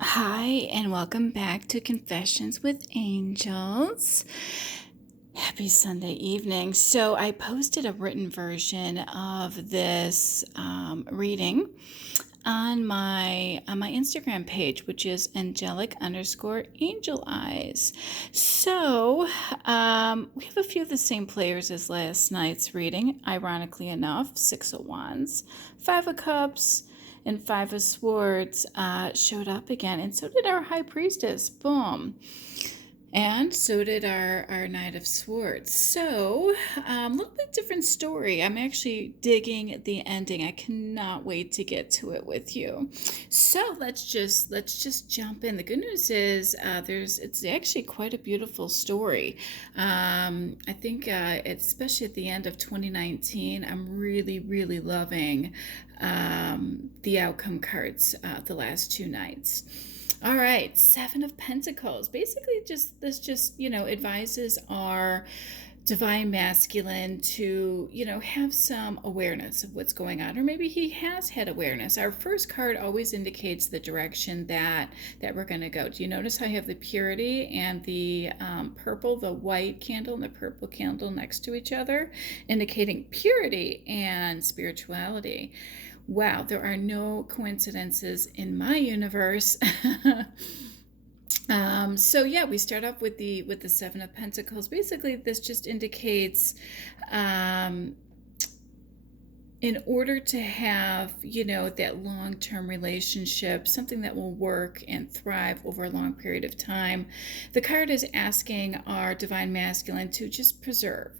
Hi, and welcome back to Confessions with Angels. Happy Sunday evening. So, I posted a written version of this reading on my Instagram page, which is angelic_angel eyes. So, we have a few of the same players as last night's reading, ironically enough. Six of Wands, Five of Cups, and Five of Swords showed up again, and so did our High Priestess. Boom. And so did our Knight of Swords. So, a little bit different story. I'm actually digging the ending. I cannot wait to get to it with you. So let's just jump in. The good news is it's actually quite a beautiful story. I think especially at the end of 2019, I'm really loving the outcome cards the last two nights. All right, Seven of Pentacles. Basically, this advises our divine masculine to, have some awareness of what's going on, or maybe he has had awareness. Our first card always indicates the direction that we're going to go. Do you notice how you have the purity and the purple, the white candle and the purple candle next to each other, indicating purity and spirituality? Wow, there are no coincidences in my universe. So yeah, we start off with the Seven of Pentacles. Basically, this just indicates um, in order to have, that long-term relationship, something that will work and thrive over a long period of time, the card is asking our divine masculine to just preserve,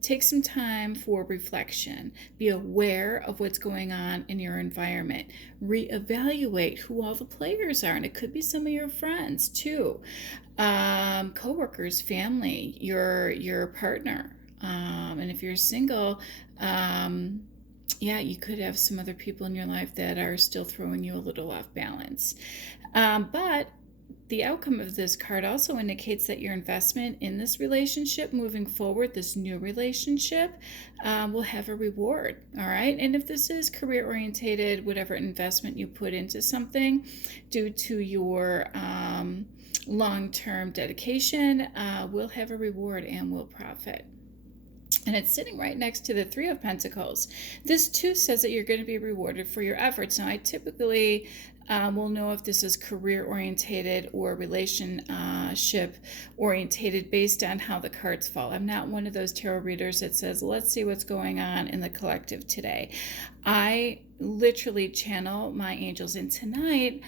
take some time for reflection, be aware of what's going on in your environment, reevaluate who all the players are, and it could be some of your friends too, co-workers, family, your partner, and if you're single, yeah, you could have some other people in your life that are still throwing you a little off balance. But the outcome of this card also indicates that your investment in this relationship moving forward, this new relationship, will have a reward. All right. And if this is career orientated, whatever investment you put into something due to your long-term dedication, will have a reward and will profit. And it's sitting right next to the Three of Pentacles. This too says that you're going to be rewarded for your efforts. Now, I typically will know if this is career orientated or relationship orientated based on how the cards fall. I'm not one of those tarot readers that says, let's see what's going on in the collective today. I literally channel my angels. And tonight,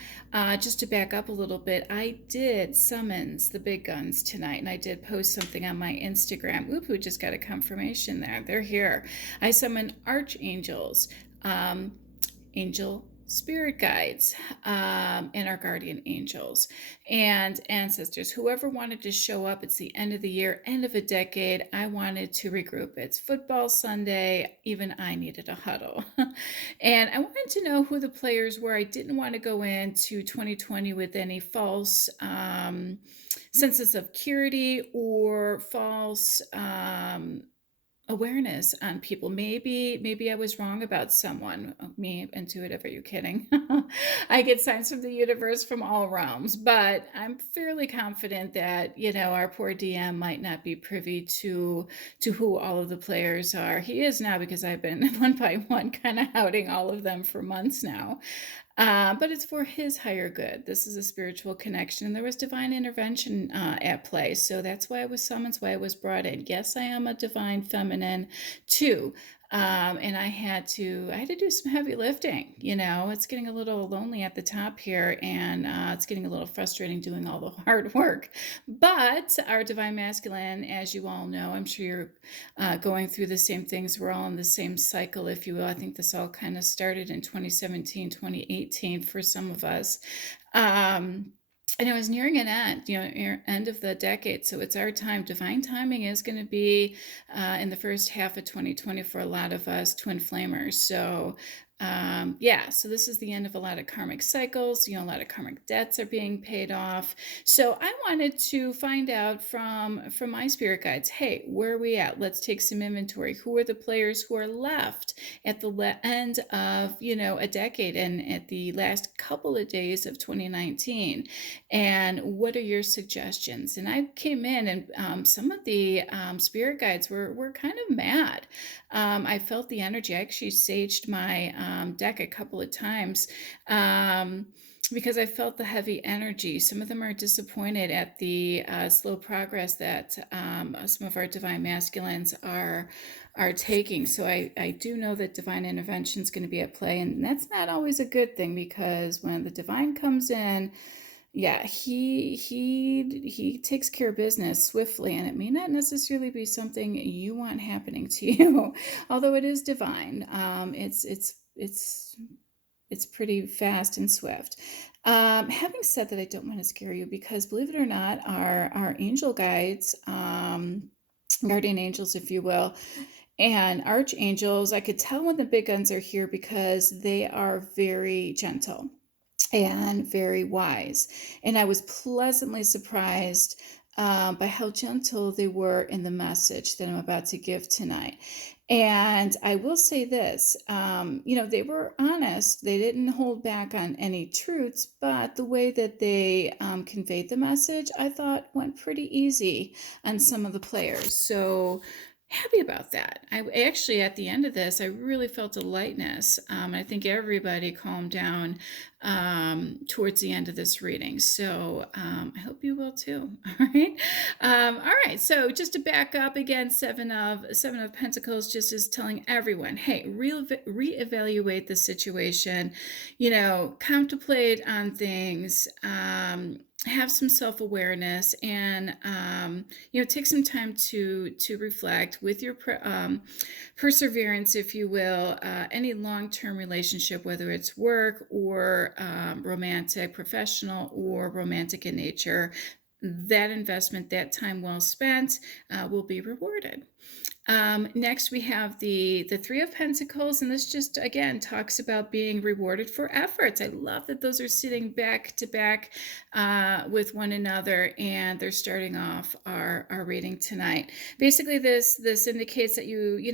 just to back up a little bit, I did summons the big guns tonight, and I did post something on my Instagram. Oop, we just got a confirmation there. They're here. I summoned archangels, angel spirit guides, and our guardian angels and ancestors. Whoever wanted to show up, it's the end of the year, end of a decade. I wanted to regroup. It's football Sunday. Even I needed a huddle. And I wanted to know who the players were. I didn't want to go into 2020 with any false senses of purity or false awareness on people. Maybe I was wrong about someone. Me, intuitive, are you kidding? I get signs from the universe from all realms, but I'm fairly confident that, our poor DM might not be privy to who all of the players are. He is now, because I've been one by one kind of outing all of them for months now. But it's for his higher good. This is a spiritual connection, and there was divine intervention at play. So that's why I was summoned, why I was brought in. Yes, I am a divine feminine too. And I had to do some heavy lifting. It's getting a little lonely at the top here, and it's getting a little frustrating doing all the hard work. But our divine masculine, as you all know, I'm sure you're going through the same things. We're all in the same cycle, if you will. I think this all kind of started in 2017, 2018 for some of us. And it was nearing an end, end of the decade. So it's our time. Divine timing is going to be in the first half of 2020 for a lot of us twin flamers. So Yeah, so this is the end of a lot of karmic cycles. A lot of karmic debts are being paid off. So I wanted to find out from my spirit guides, hey, where are we at? Let's take some inventory. Who are the players who are left at the end of, a decade and at the last couple of days of 2019? And what are your suggestions? And I came in, and some of the spirit guides were kind of mad. I felt the energy. I actually saged my deck a couple of times um, because I felt the heavy energy. Some of them are disappointed at the slow progress that some of our divine masculines are taking. So I do know that divine intervention is going to be at play, and that's not always a good thing, because when the divine comes in, yeah, he takes care of business swiftly, and it may not necessarily be something you want happening to you, although it is divine. It's pretty fast and swift. Having said that, I don't want to scare you, because believe it or not, our angel guides, guardian angels, if you will, and archangels, I could tell when the big guns are here because they are very gentle and very wise. And I was pleasantly surprised by how gentle they were in the message that I'm about to give tonight. And I will say this, they were honest. They didn't hold back on any truths, but the way that they conveyed the message, I thought went pretty easy on some of the players. So happy about that. I actually, at the end of this, I really felt a lightness. I think everybody calmed down towards the end of this reading. So I hope you will too. All right. All right. So just to back up again, Seven of Pentacles just is telling everyone, hey, reevaluate the situation, contemplate on things, have some self-awareness, and take some time to reflect with your perseverance, if you will. Any long-term relationship, whether it's work or romantic, professional, or romantic in nature, that investment, that time well spent, will be rewarded. Next, we have the Three of Pentacles, and this just, again, talks about being rewarded for efforts. I love that those are sitting back to back with one another, and they're starting off our reading tonight. Basically, this indicates that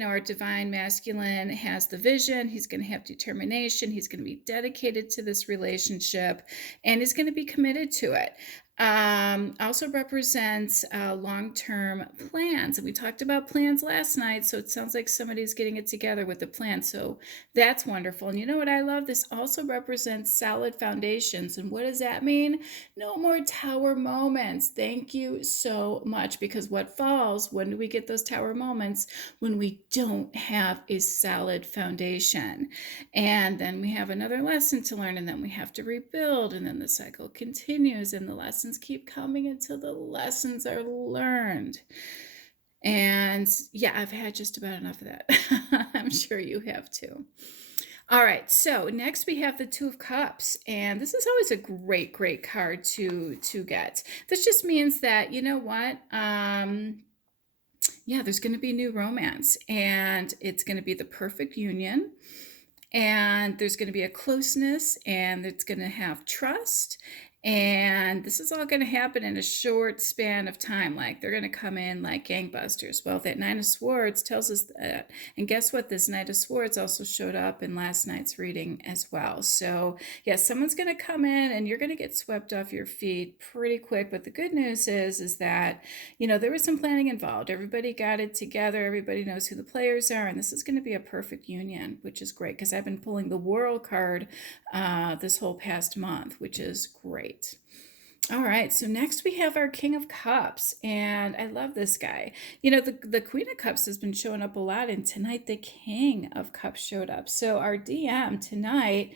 our divine masculine has the vision. He's going to have determination. He's going to be dedicated to this relationship, and he's going to be committed to it. Also represents long-term plans. And we talked about plans last night, so it sounds like somebody's getting it together with the plan. So that's wonderful. And you know what I love? This also represents solid foundations. And what does that mean? No more tower moments. Thank you so much. Because what falls, when do we get those tower moments? When we don't have a solid foundation. And then we have another lesson to learn, and then we have to rebuild, and then the cycle continues, and the lessons keep coming until the lessons are learned. And yeah, I've had just about enough of that. I'm sure you have too. All right, so next we have the Two of Cups, and this is always a great card to get. This just means that, you know what, yeah, there's going to be new romance, and it's going to be the perfect union, and there's going to be a closeness, and it's going to have trust. And this is all going to happen in a short span of time. Like, they're going to come in like gangbusters. Well, that Nine of Swords tells us that. And guess what? This Knight of Swords also showed up in last night's reading as well. So, yeah, someone's going to come in, and you're going to get swept off your feet pretty quick. But the good news is that, there was some planning involved. Everybody got it together. Everybody knows who the players are. And this is going to be a perfect union, which is great, because I've been pulling the World card this whole past month, which is great. All right, so next we have our King of Cups, and I love this guy. The Queen of Cups has been showing up a lot, and tonight the King of Cups showed up. So our DM tonight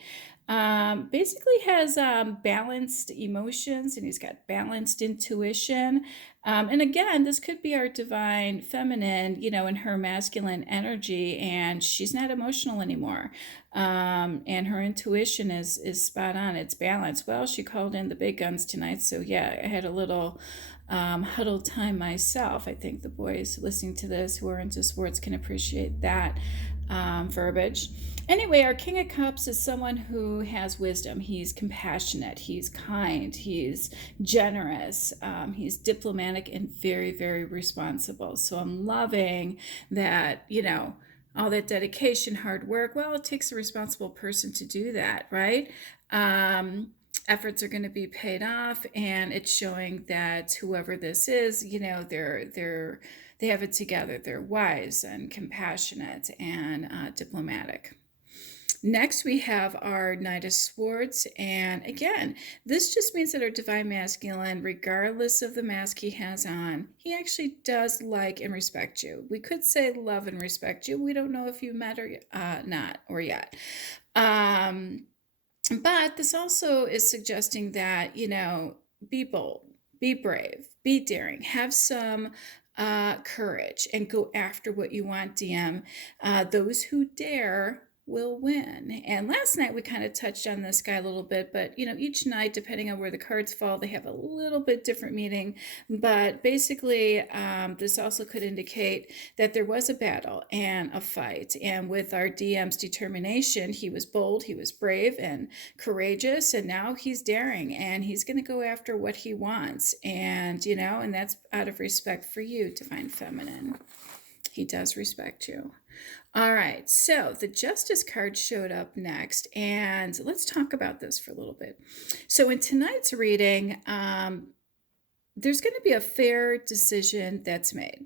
basically has balanced emotions, and he's got balanced intuition. And again, this could be our divine feminine, in her masculine energy, and she's not emotional anymore. And her intuition is spot on. It's balanced. Well, she called in the big guns tonight, so yeah, I had a little huddle time myself. I think the boys listening to this who are into sports can appreciate that. verbiage. Anyway, our King of Cups is someone who has wisdom. He's compassionate, he's kind, he's generous, he's diplomatic, and very, very responsible. So I'm loving that, all that dedication, hard work. Well, it takes a responsible person to do that, right? Efforts are going to be paid off, and it's showing that whoever this is, they have it together. They're wise and compassionate and diplomatic. Next, we have our Knight of Swords. And again, this just means that our Divine Masculine, regardless of the mask he has on, he actually does like and respect you. We could say love and respect you. We don't know if you met or not or yet. But this also is suggesting that, be bold, be brave, be daring, have some courage, and go after what you want, DM. Those who dare will win. And last night we kind of touched on this guy a little bit, but each night, depending on where the cards fall, they have a little bit different meaning. But basically, this also could indicate that there was a battle and a fight. And with our DM's determination, he was bold, he was brave and courageous, and now he's daring, and he's going to go after what he wants. And, and that's out of respect for you, Divine Feminine. He does respect you. All right, so the Justice card showed up next, and let's talk about this for a little bit. So in tonight's reading, there's going to be a fair decision that's made.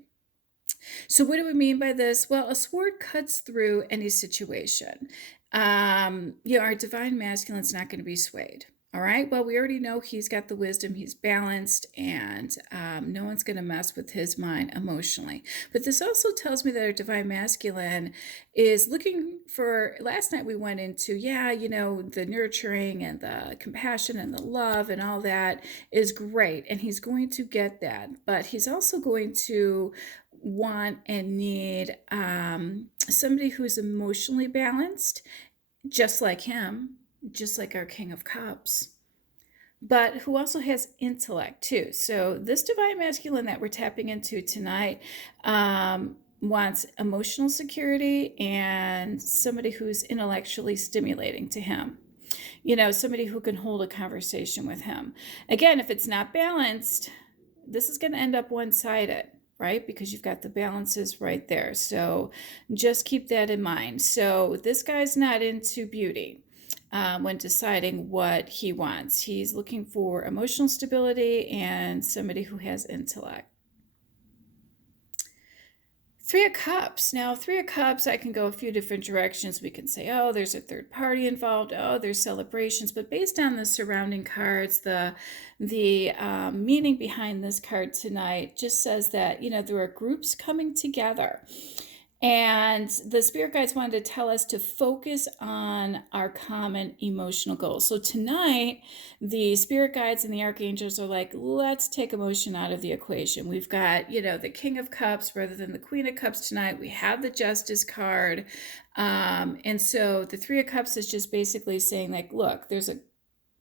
So what do we mean by this? Well, a sword cuts through any situation. Our Divine Masculine's not going to be swayed. All right, well, we already know he's got the wisdom, he's balanced, and no one's going to mess with his mind emotionally. But this also tells me that our Divine Masculine is looking for, last night we went into, the nurturing and the compassion and the love and all that is great, and he's going to get that. But he's also going to want and need somebody who's emotionally balanced, just like him, just like our King of Cups, but who also has intellect too. So this Divine Masculine that we're tapping into tonight wants emotional security and somebody who's intellectually stimulating to him. Somebody who can hold a conversation with him. Again, if it's not balanced, this is going to end up one-sided, right? Because you've got the balances right there. So just keep that in mind. So this guy's not into beauty. When deciding what he wants, he's looking for emotional stability and somebody who has intellect. Three of Cups. Now, Three of Cups, I can go a few different directions. We can say, oh, there's a third party involved. Oh, there's celebrations. But based on the surrounding cards, the meaning behind this card tonight just says that, there are groups coming together. And the spirit guides wanted to tell us to focus on our common emotional goals. So tonight, the spirit guides and the archangels are like, let's take emotion out of the equation. We've got, the King of Cups rather than the Queen of Cups tonight. We have the Justice card. And so the Three of Cups is just basically saying, like, look, there's a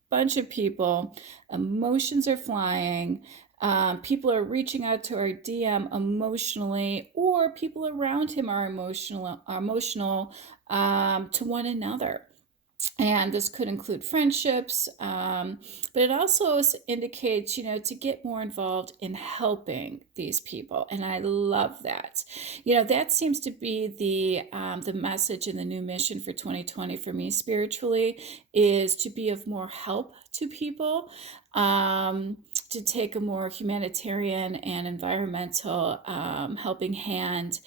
bunch of people, emotions are flying. People are reaching out to our DM emotionally, or people around him are emotional to one another. And this could include friendships, but it also indicates, to get more involved in helping these people. And I love that. That seems to be the message and the new mission for 2020 for me spiritually, is to be of more help to people, to take a more humanitarian and environmental helping hand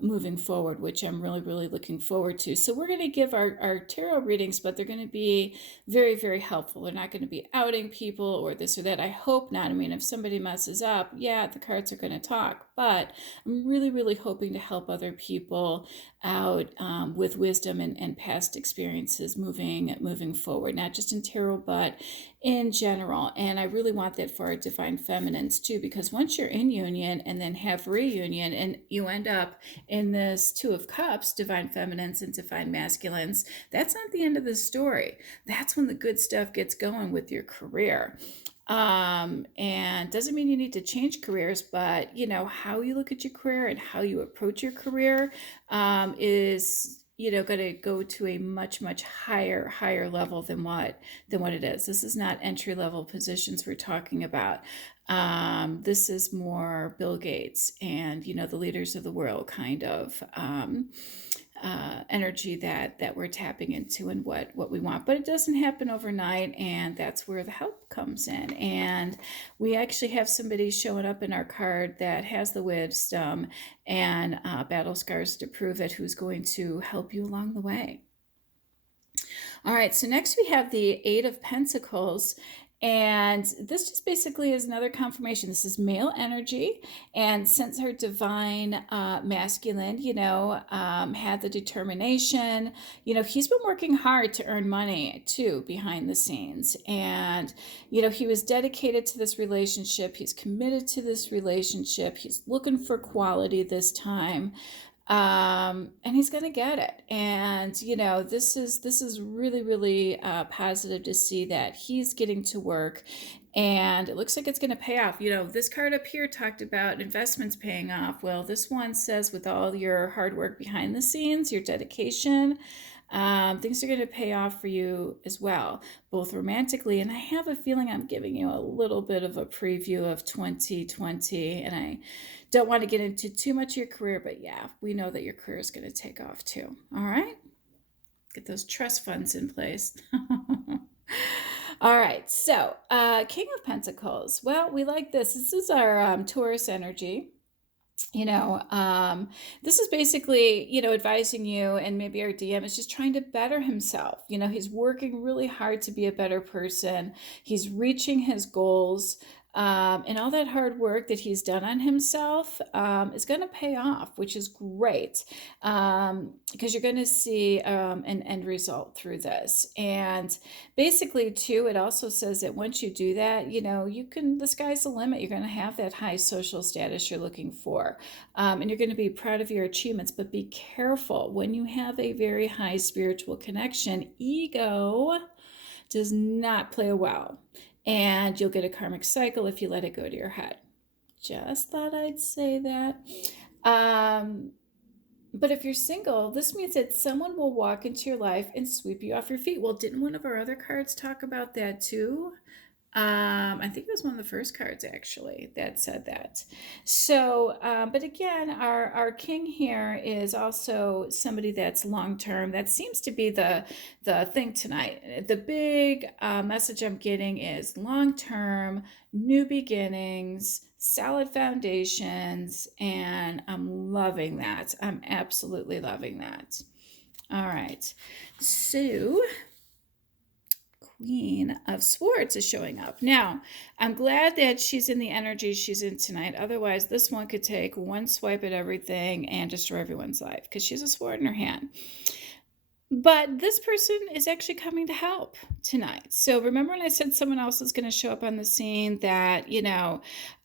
moving forward, which I'm really, really looking forward to. So we're going to give our tarot readings, but they're going to be very, very helpful. They're not going to be outing people or this or that. I hope not. I mean, if somebody messes up, the cards are going to talk, but I'm really, really hoping to help other people out with wisdom and past experiences moving forward, not just in tarot, but in general. And I really want that for our Divine Feminines too, because once you're in union and then have reunion and you end up in this Two of Cups, Divine Feminines and Divine Masculines, that's not the end of the story. That's when the good stuff gets going with your career. And doesn't mean you need to change careers, but how you look at your career and how you approach your career is going to go to a much much higher level than what it is. This is not entry level positions we're talking about. This is more Bill Gates and the leaders of the world kind of energy that we're tapping into and what we want. But it doesn't happen overnight, and that's where the help comes in. And we actually have somebody showing up in our card that has the wisdom and battle scars to prove it, who's going to help you along the way. All right, so next we have the Eight of Pentacles. And this just basically is another confirmation. This is male energy. And since her divine masculine, had the determination, he's been working hard to earn money too behind the scenes. And, he was dedicated to this relationship. He's committed to this relationship. He's looking for quality this time. And he's going to get it. And this is really really positive to see that he's getting to work, and it looks like it's going to pay off. This card up here talked about investments paying off. Well, this one says with all your hard work behind the scenes, your dedication, things are going to pay off for you as well, both romantically, and I have a feeling I'm giving you a little bit of a preview of 2020, and I don't want to get into too much of your career, but yeah, we know that your career is going to take off too. All right, get those trust funds in place. All right, so King of Pentacles. Well, we like this. This is our Taurus energy. This is basically, advising you, and maybe our DM is just trying to better himself. He's working really hard to be a better person. He's reaching his goals. And all that hard work that he's done on himself is going to pay off, which is great, because you're going to see an end result through this. And basically, too, it also says that once you do that, the sky's the limit. You're going to have that high social status you're looking for. And you're going to be proud of your achievements, but be careful when you have a very high spiritual connection. Ego does not play well. And you'll get a karmic cycle if you let it go to your head. Just thought I'd say that. But if you're single, this means that someone will walk into your life and sweep you off your feet. Well, didn't one of our other cards talk about that too? I think it was one of the first cards actually that said that. So, but again, our king here is also somebody that's long term. That seems to be the thing tonight. The big message I'm getting is long term, new beginnings, solid foundations, and I'm loving that. I'm absolutely loving that. All right, so Queen of Swords is showing up. Now, I'm glad that she's in the energy she's in tonight. Otherwise, this one could take one swipe at everything and destroy everyone's life because she's a sword in her hand. But this person is actually coming to help tonight. So remember when I said someone else is going to show up on the scene that,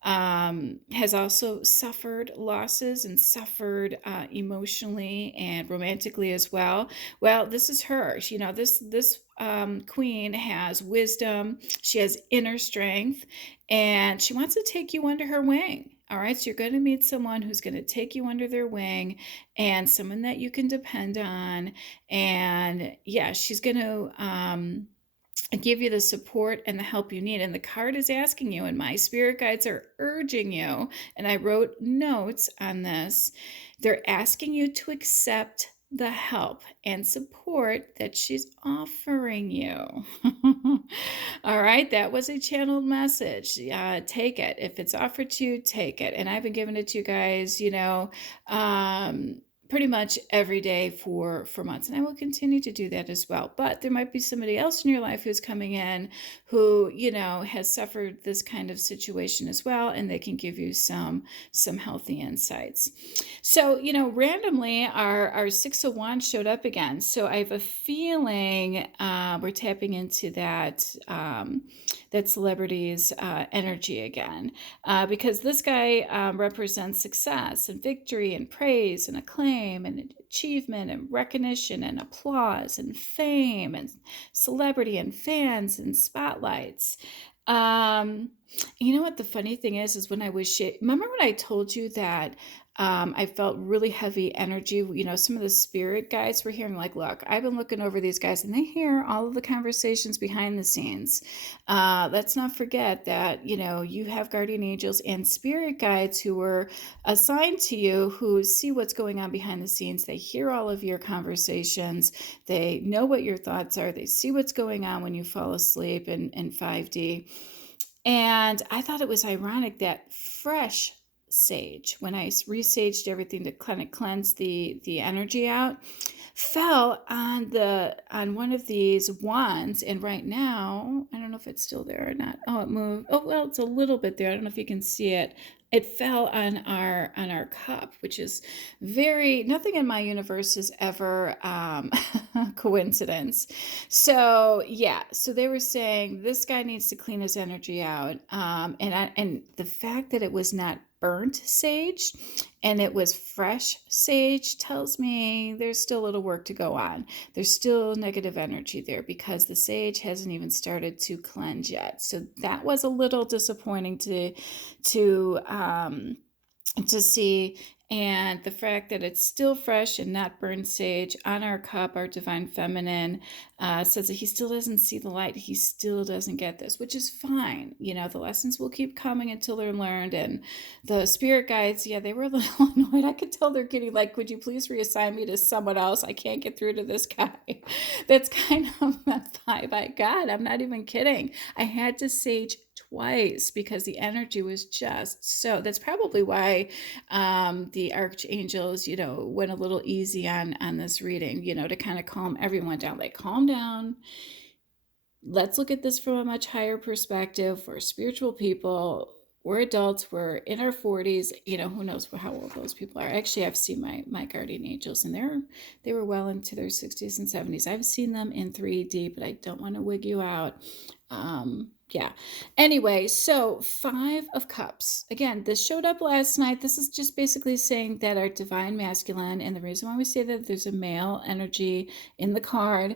has also suffered losses and suffered emotionally and romantically as well? Well, this is her. This queen has wisdom. She has inner strength, and she wants to take you under her wing. All right, so you're going to meet someone who's going to take you under their wing, and someone that you can depend on. And yeah, she's going to give you the support and the help you need. And the card is asking you, and my spirit guides are urging you, and I wrote notes on this. They're asking you to accept the help and support that she's offering you. All right, that was a channeled message. Take it. If it's offered to you, take it. And I've been giving it to you guys, pretty much every day for months, and I will continue to do that as well. But there might be somebody else in your life who's coming in who has suffered this kind of situation as well, and they can give you some healthy insights. So randomly our Six of Wands showed up again, so I have a feeling we're tapping into that celebrity's energy again, because this guy represents success and victory and praise and acclaim and achievement and recognition and applause and fame and celebrity and fans and spotlights. Um, you know what the funny thing is when I was remember when I told you that I felt really heavy energy? You know, some of the spirit guides were here. I'm like, look, I've been looking over these guys and they hear all of the conversations behind the scenes. Let's not forget that, you know, you have guardian angels and spirit guides who were assigned to you who see what's going on behind the scenes. They hear all of your conversations. They know what your thoughts are. They see what's going on when you fall asleep in 5D. And I thought it was ironic that fresh sage, when I resaged everything to kind of cleanse the energy out, fell on one of these wands. And right now, I don't know if it's still there or not. Oh, it moved. Oh, well, it's a little bit there. I don't know if you can see it. It fell on our cup, which is very, nothing in my universe is ever coincidence. So yeah, so they were saying this guy needs to clean his energy out, and the fact that it was not burnt sage and it was fresh sage tells me there's still a little work to go on. There's still negative energy there because the sage hasn't even started to cleanse yet. So that was a little disappointing to to see. And the fact that it's still fresh and not burned sage on our cup, our divine feminine, says that he still doesn't see the light. He still doesn't get this, which is fine. You know, the lessons will keep coming until they're learned. And the spirit guides, yeah, they were a little annoyed. I could tell they're getting like, would you please reassign me to someone else? I can't get through to this guy. That's kind of the vibe I got. I'm not even kidding. I had to sage twice because the energy was just so. That's probably why the archangels, you know, went a little easy on this reading, you know, to kind of calm everyone down. Like, calm down. Let's look at this from a much higher perspective. We're spiritual people. We're adults. We're in our 40s. You know, who knows how old those people are. Actually, I've seen my guardian angels, and they were well into their 60s and 70s. I've seen them in 3D, but I don't want to wig you out. Yeah. Anyway, so 5 of Cups. Again, this showed up last night. This is just basically saying that our divine masculine, and the reason why we say that there's a male energy in the card,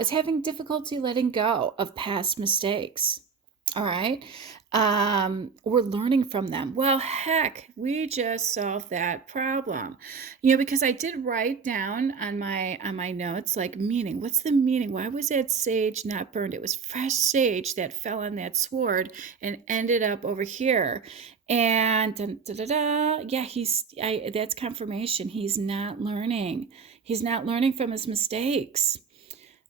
is having difficulty letting go of past mistakes. All right. We're learning from them. Well, heck, we just solved that problem. You know, because I did write down on my notes like meaning. What's the meaning? Why was that sage not burned? It was fresh sage that fell on that sword and ended up over here. And yeah, that's confirmation. He's not learning. He's not learning from his mistakes.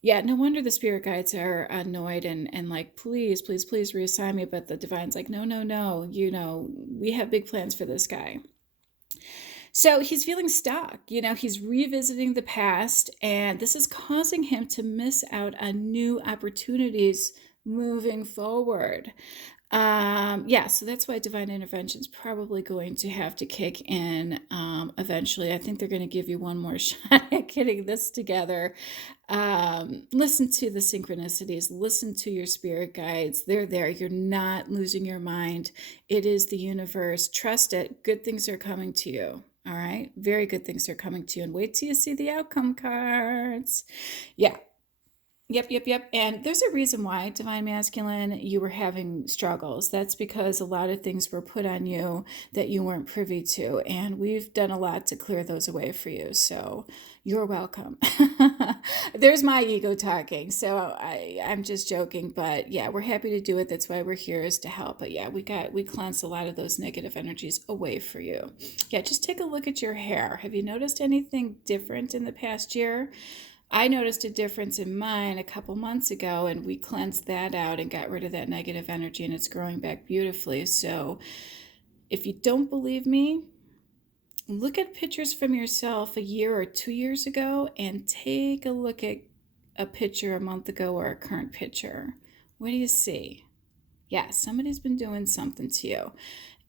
Yeah, no wonder the spirit guides are annoyed and like, please, please, please reassign me. But the divine's like, no, no, no. You know, we have big plans for this guy. So he's feeling stuck. You know, he's revisiting the past, and this is causing him to miss out on new opportunities moving forward. Yeah, so that's why divine intervention is probably going to have to kick in eventually. I think they're going to give you one more shot at getting this together. Listen to the synchronicities, listen to your spirit guides. They're there. You're not losing your mind. It is the universe. Trust it. Good things are coming to you. All right. Very good things are coming to you. And wait till you see the outcome cards. Yeah. Yep, yep, yep. And there's a reason why, Divine Masculine, you were having struggles. That's because a lot of things were put on you that you weren't privy to. And we've done a lot to clear those away for you. So you're welcome. There's my ego talking. So I'm just joking. But yeah, we're happy to do it. That's why we're here, is to help. But yeah, we cleansed a lot of those negative energies away for you. Yeah, just take a look at your hair. Have you noticed anything different in the past year? I noticed a difference in mine a couple months ago, and we cleansed that out and got rid of that negative energy, and it's growing back beautifully. So if you don't believe me, look at pictures from yourself a year or 2 years ago and take a look at a picture a month ago or a current picture. What do you see? Yeah, somebody's been doing something to you.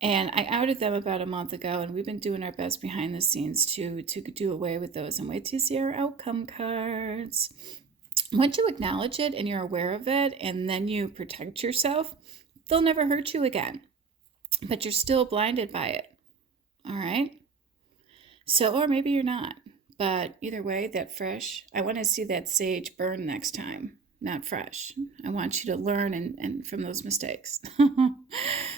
And I outed them about a month ago, and we've been doing our best behind the scenes to do away with those. And wait till you see our outcome cards. Once you acknowledge it and you're aware of it, and then you protect yourself, they'll never hurt you again. But you're still blinded by it. All right? So, or maybe you're not. But either way, that fresh, I want to see that sage burn next time. not fresh. I want you to learn and from those mistakes.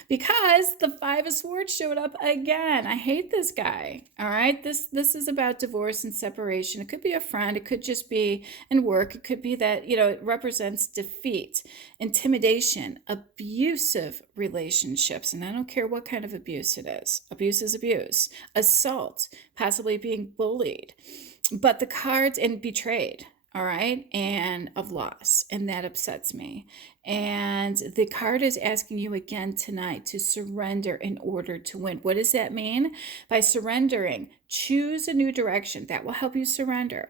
Because the Five of Swords showed up again. I hate this guy. All right. This is about divorce and separation. It could be a friend. It could just be in work. It could be that, it represents defeat, intimidation, abusive relationships. And I don't care what kind of abuse it is. Abuse is abuse. Assault, possibly being bullied. But the cards, and betrayed. All right, and of loss, and that upsets me. And the card is asking you again tonight to surrender in order to win. What does that mean? By surrendering, choose a new direction. That will help you surrender.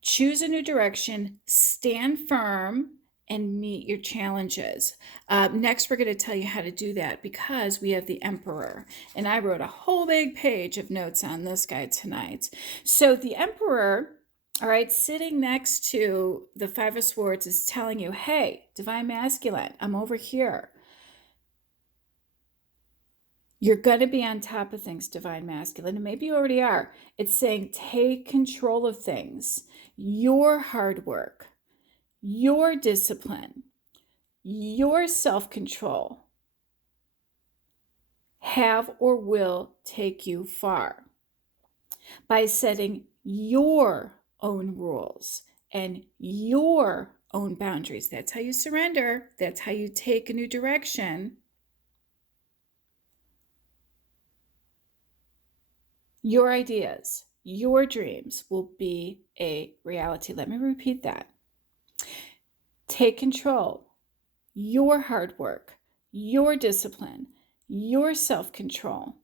Choose a new direction, stand firm, and meet your challenges. Next, we're going to tell you how to do that because we have the Emperor. And I wrote a whole big page of notes on this guy tonight. So the Emperor, all right, sitting next to the Five of Swords is telling you, hey, Divine Masculine, I'm over here. You're going to be on top of things, Divine Masculine, and maybe you already are. It's saying take control of things, your hard work, your discipline, your self-control have or will take you far by setting your own rules and your own boundaries. That's how you surrender. That's how you take a new direction. Your ideas, your dreams will be a reality. Let me repeat that. Take control, your hard work, your discipline, your self-control,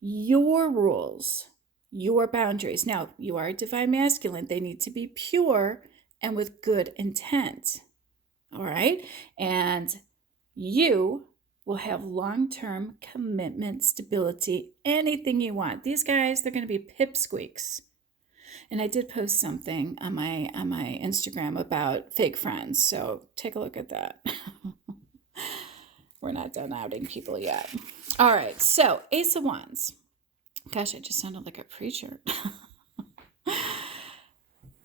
your rules, your boundaries. Now, you are a Divine Masculine. They need to be pure and with good intent. All right? And you will have long-term commitment, stability, anything you want. These guys, they're going to be pipsqueaks. And I did post something on my Instagram about fake friends. So take a look at that. We're not done outing people yet. All right. So Ace of Wands. Gosh, I just sounded like a preacher.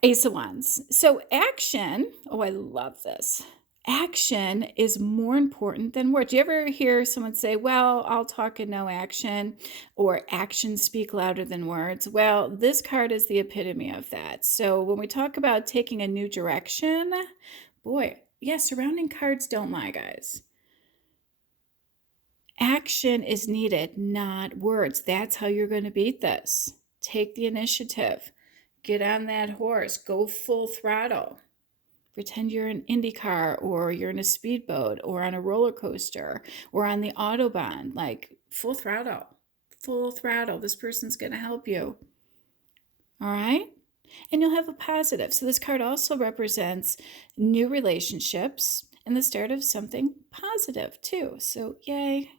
Ace of Wands. So action. Oh, I love this. Action is more important than words. Do you ever hear someone say, well, I'll talk and no action, or actions speak louder than words? Well, this card is the epitome of that. So when we talk about taking a new direction, boy, yeah, surrounding cards don't lie, guys. Action is needed, not words. That's how you're going to beat this. Take the initiative. Get on that horse. Go full throttle. Pretend you're in IndyCar, or you're in a speedboat, or on a roller coaster, or on the Autobahn. Like full throttle. Full throttle. This person's going to help you. All right? And you'll have a positive. So this card also represents new relationships and the start of something positive too. So yay.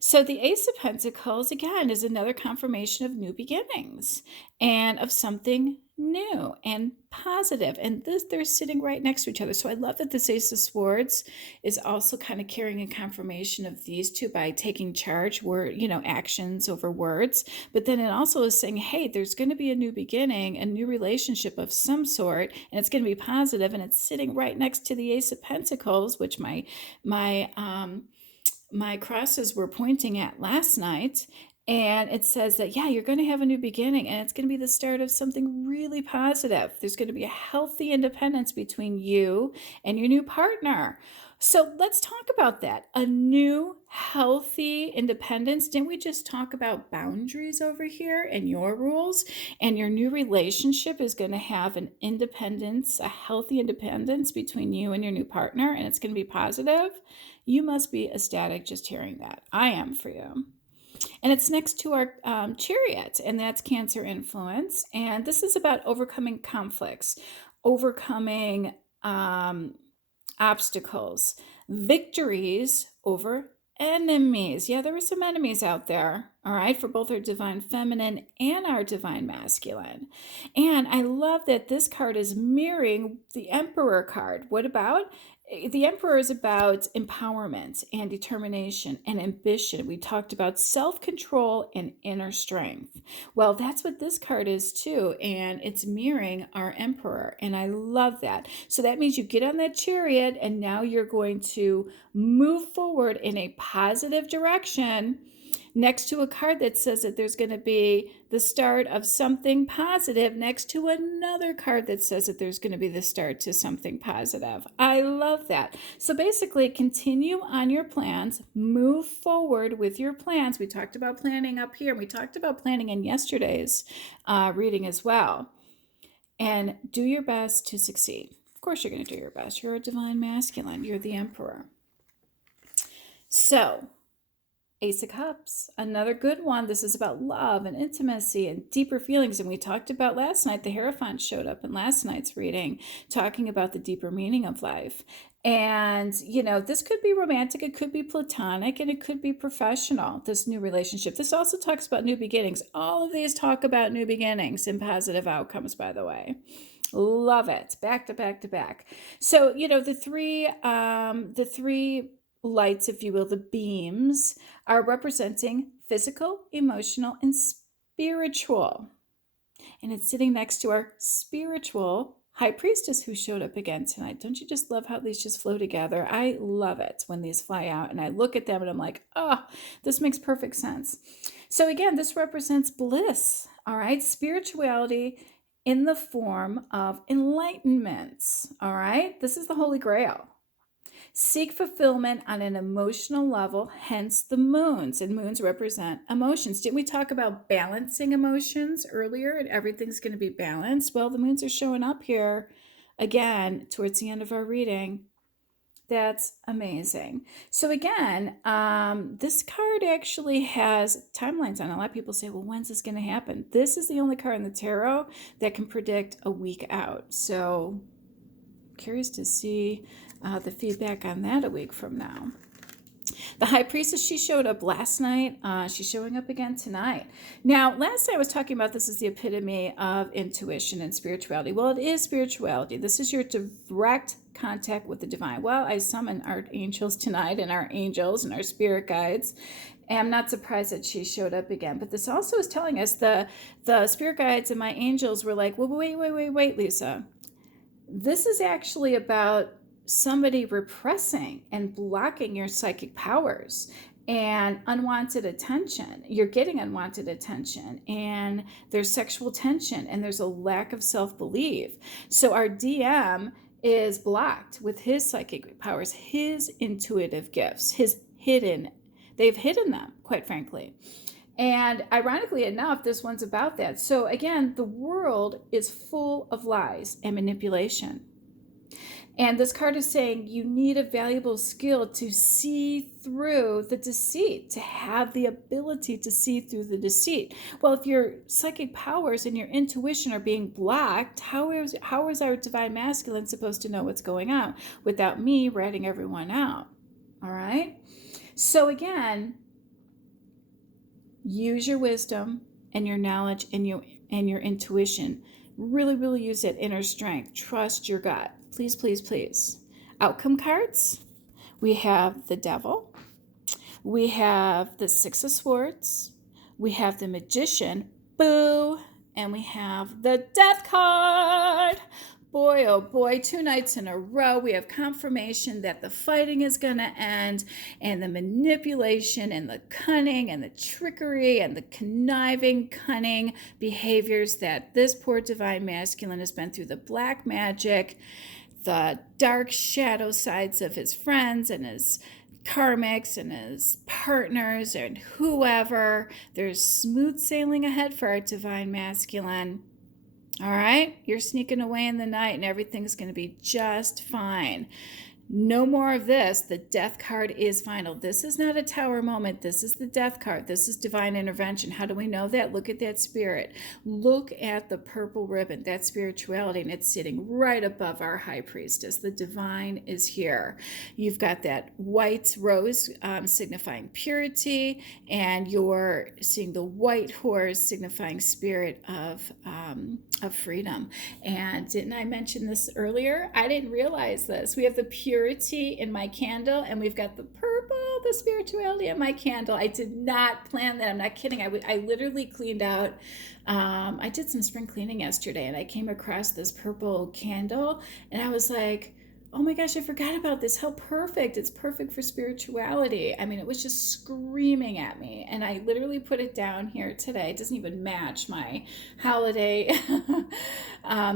So the Ace of Pentacles, again, is another confirmation of new beginnings and of something new and positive. And this, they're sitting right next to each other. So I love that this Ace of Swords is also kind of carrying a confirmation of these two by taking charge, actions over words. But then it also is saying, hey, there's going to be a new beginning, a new relationship of some sort, and it's going to be positive. And it's sitting right next to the Ace of Pentacles, which my crosses were pointing at last night. And it says that, yeah, you're going to have a new beginning, and it's going to be the start of something really positive. There's going to be a healthy independence between you and your new partner. So let's talk about that. A new, healthy independence. Didn't we just talk about boundaries over here and your rules? And your new relationship is going to have an independence, a healthy independence between you and your new partner, and it's going to be positive. You must be ecstatic just hearing that. I am for you. And it's next to our Chariot, and that's Cancer influence. And this is about overcoming conflicts, overcoming obstacles, victories over enemies. Yeah, there were some enemies out there, all right, for both our Divine Feminine and our Divine Masculine. And I love that this card is mirroring the Emperor card. What about? The Emperor is about empowerment and determination and ambition. We talked about self-control and inner strength. Well, that's what this card is too, and it's mirroring our Emperor, and I love that. So that means you get on that chariot, and now you're going to move forward in a positive direction, next to a card that says that there's going to be the start of something positive, next to another card that says that there's going to be the start to something positive. I love that. So basically, continue on your plans, move forward with your plans. We talked about planning up here. We talked about planning in yesterday's reading as well. And do your best to succeed. Of course, you're going to do your best. You're a divine masculine. You're the Emperor. So, Ace of Cups, another good one. This is about love and intimacy and deeper feelings. And we talked about last night, the Hierophant showed up in last night's reading, talking about the deeper meaning of life. And, you know, this could be romantic, it could be platonic, and it could be professional, this new relationship. This also talks about new beginnings. All of these talk about new beginnings and positive outcomes, by the way. Love it. Back to back to back. So, you know, the three lights, if you will, the beams, are representing physical, emotional, and spiritual. And it's sitting next to our spiritual High Priestess who showed up again tonight. Don't you just love how these just flow together? I love it when these fly out and I look at them and I'm like, oh, this makes perfect sense. So again, this represents bliss, all right? Spirituality in the form of enlightenment, all right? This is the Holy Grail. Seek fulfillment on an emotional level, hence the moons. And moons represent emotions. Didn't we talk about balancing emotions earlier and everything's going to be balanced? Well, the moons are showing up here again towards the end of our reading. That's amazing. So again, this card actually has timelines on it. A lot of people say, well, when's this going to happen? This is the only card in the tarot that can predict a week out. So curious to see the feedback on that a week from now. The High Priestess, she showed up last night. She's showing up again tonight. Now, last night I was talking about this is the epitome of intuition and spirituality. Well, it is spirituality. This is your direct contact with the divine. Well, I summon our angels tonight and our angels and our spirit guides. And I'm not surprised that she showed up again. But this also is telling us the spirit guides and my angels were like, well, wait, Lisa. This is actually about somebody repressing and blocking your psychic powers and unwanted attention. You're getting unwanted attention and there's sexual tension and there's a lack of self-belief. So our DM is blocked with his psychic powers, his intuitive gifts, they've hidden them, quite frankly. And ironically enough, this one's about that. So again, the world is full of lies and manipulation. And this card is saying you need a valuable skill to see through the deceit, to have the ability to see through the deceit. Well, if your psychic powers and your intuition are being blocked, how is our divine masculine supposed to know what's going on without me ratting everyone out? All right? So again, use your wisdom and your knowledge and your intuition. Really, really use that inner strength. Trust your gut. Please, please, please. Outcome cards. We have the Devil. We have the Six of Swords. We have the Magician. Boo. And we have the Death card. Boy, oh boy, 2 nights in a row, we have confirmation that the fighting is going to end and the manipulation and the cunning and the trickery and the conniving, cunning behaviors that this poor divine masculine has been through, the black magic, the dark shadow sides of his friends and his karmics and his partners and whoever. There's smooth sailing ahead for our divine masculine. All right, you're sneaking away in the night and everything's going to be just fine. No more of this. The Death card is final. This is not a Tower moment. This is the Death card. This is divine intervention. How do we know that? Look at that spirit. Look at the purple ribbon, that spirituality, and it's sitting right above our High Priestess. The divine is here. You've got that white rose signifying purity, and you're seeing the white horse signifying spirit of freedom. And didn't I mention this earlier? I didn't realize this. We have the pure purity in my candle, and we've got the purple, the spirituality in my candle. I did not plan that. I'm not kidding. I literally cleaned out. I did some spring cleaning yesterday, and I came across this purple candle, and I was like, oh my gosh, I forgot about this. How perfect. It's perfect for spirituality. I mean, it was just screaming at me. And I literally put it down here today. It doesn't even match my holiday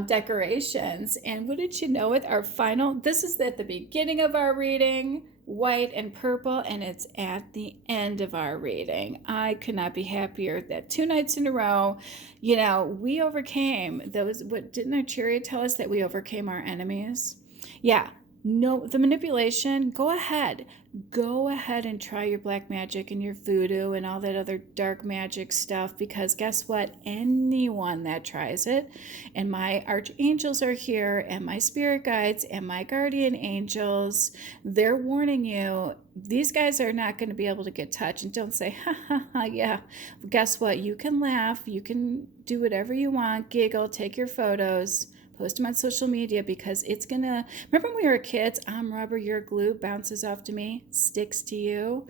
decorations. And wouldn't you know it, our final, this is at the beginning of our reading, white and purple, and it's at the end of our reading. I could not be happier that 2 nights in a row, we overcame those. What didn't our chariot tell us, that we overcame our enemies? Yeah, no, the manipulation, go ahead and try your black magic and your voodoo and all that other dark magic stuff, because guess what? Anyone that tries it, and my archangels are here, and my spirit guides and my guardian angels, they're warning you, these guys are not going to be able to get touched. And don't say, ha ha ha, yeah. Guess what? You can laugh, you can do whatever you want, giggle, take your photos, post them on social media, because it's gonna, remember when we were kids, I'm rubber, you're glue, bounces off to me, sticks to you.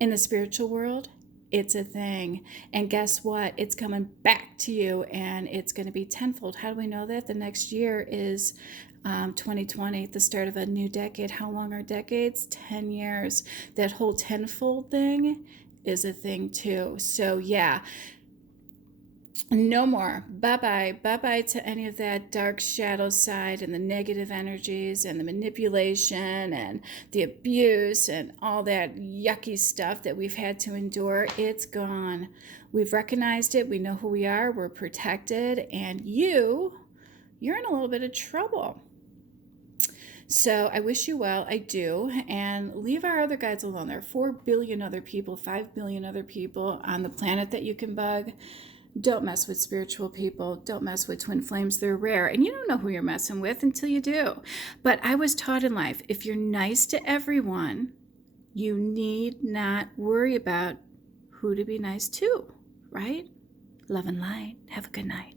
In the spiritual world, it's a thing. And guess what? It's coming back to you, and it's going to be tenfold. How do we know that? The next year is 2020, the start of a new decade. How long are decades? 10 years. That whole tenfold thing is a thing too. So yeah, no more. Bye-bye. Bye-bye to any of that dark shadow side and the negative energies and the manipulation and the abuse and all that yucky stuff that we've had to endure. It's gone. We've recognized it. We know who we are. We're protected. And you're in a little bit of trouble. So I wish you well. I do. And leave our other guides alone. There are 4 billion other people, 5 billion other people on the planet that you can bug. Don't mess with spiritual people. Don't mess with twin flames. They're rare. And you don't know who you're messing with until you do. But I was taught in life, if you're nice to everyone, you need not worry about who to be nice to, right? Love and light. Have a good night.